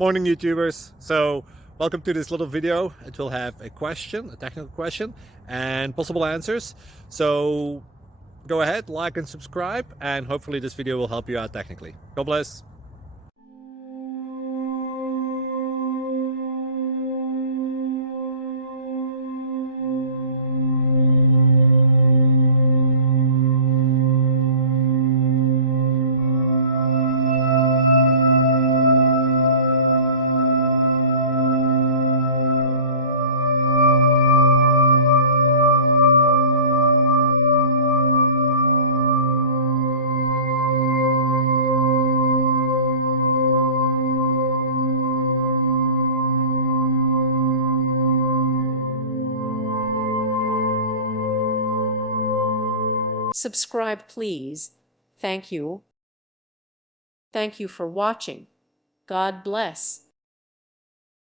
Morning, YouTubers. So welcome to this little video. It will have a question, a technical question, and possible answers. So go ahead, like and subscribe, and hopefully this video will help you out technically. God bless. Subscribe, please. Thank you. Thank you for watching. God bless.